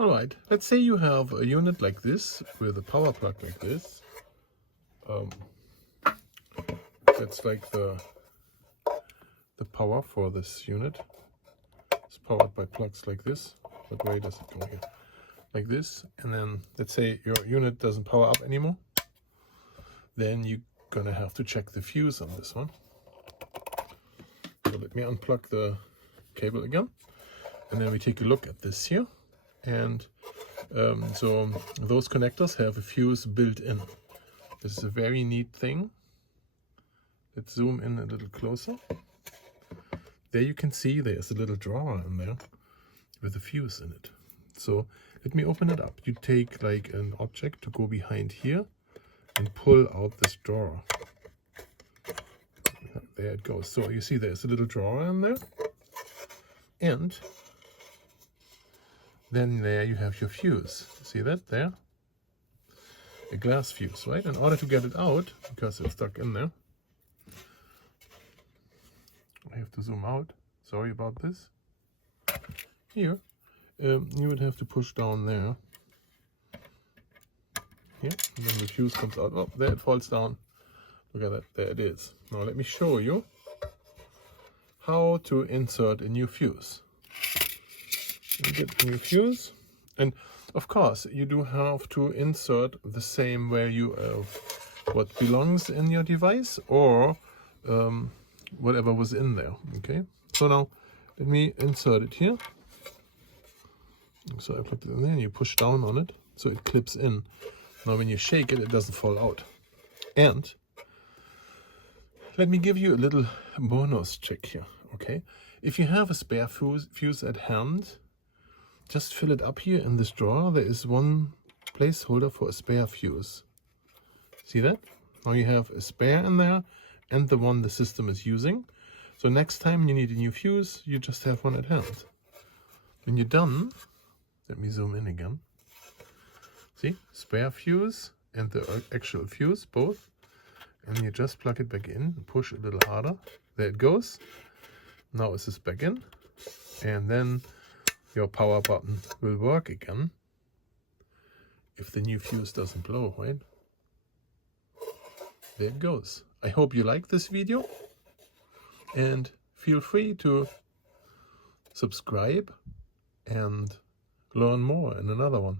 Alright, let's say you have a unit like this with a power plug like this. That's like the power for this unit. It's powered by plugs like this. What way does it go here? Like this. And then let's say your unit doesn't power up anymore. Then you're gonna have to check the fuse on this one. So let me unplug the cable again. And then we take a look at this here. And so those connectors have a fuse built in. This is a very neat thing. Let's zoom in a little closer. There you can see there's a little drawer in there with a fuse in it. So let me open it up. You take like an object to go behind here and pull out this drawer. There it goes. So you see there's a little drawer in there. And then there you have your fuse. See that there? A glass fuse, right? In order to get it out, because it's stuck in there, I have to zoom out. Sorry about this. Here, you would have to push down there. Here, and then the fuse comes out. Oh, there it falls down. Look at that. There it is. Now let me show you how to insert a new fuse. You get a new fuse, and of course you do have to insert the same way you what belongs in your device or whatever was in there. Okay, so now let me insert it here. So I plugged it in there and you push down on it so it clips in. Now when you shake it, it doesn't fall out. And let me give you a little bonus trick here. Okay, if you have a spare fuse at hand, just fill it up here in this drawer. There is one placeholder for a spare fuse. See that? Now you have a spare in there and the one the system is using. So next time you need a new fuse, you just have one at hand. When you're done, let me zoom in again. See, spare fuse and the actual fuse, both. And you just plug it back in, push a little harder. There it goes. Now it's just back in. And then your power button will work again if the new fuse doesn't blow, right? There it goes. I hope you like this video and feel free to subscribe and learn more in another one.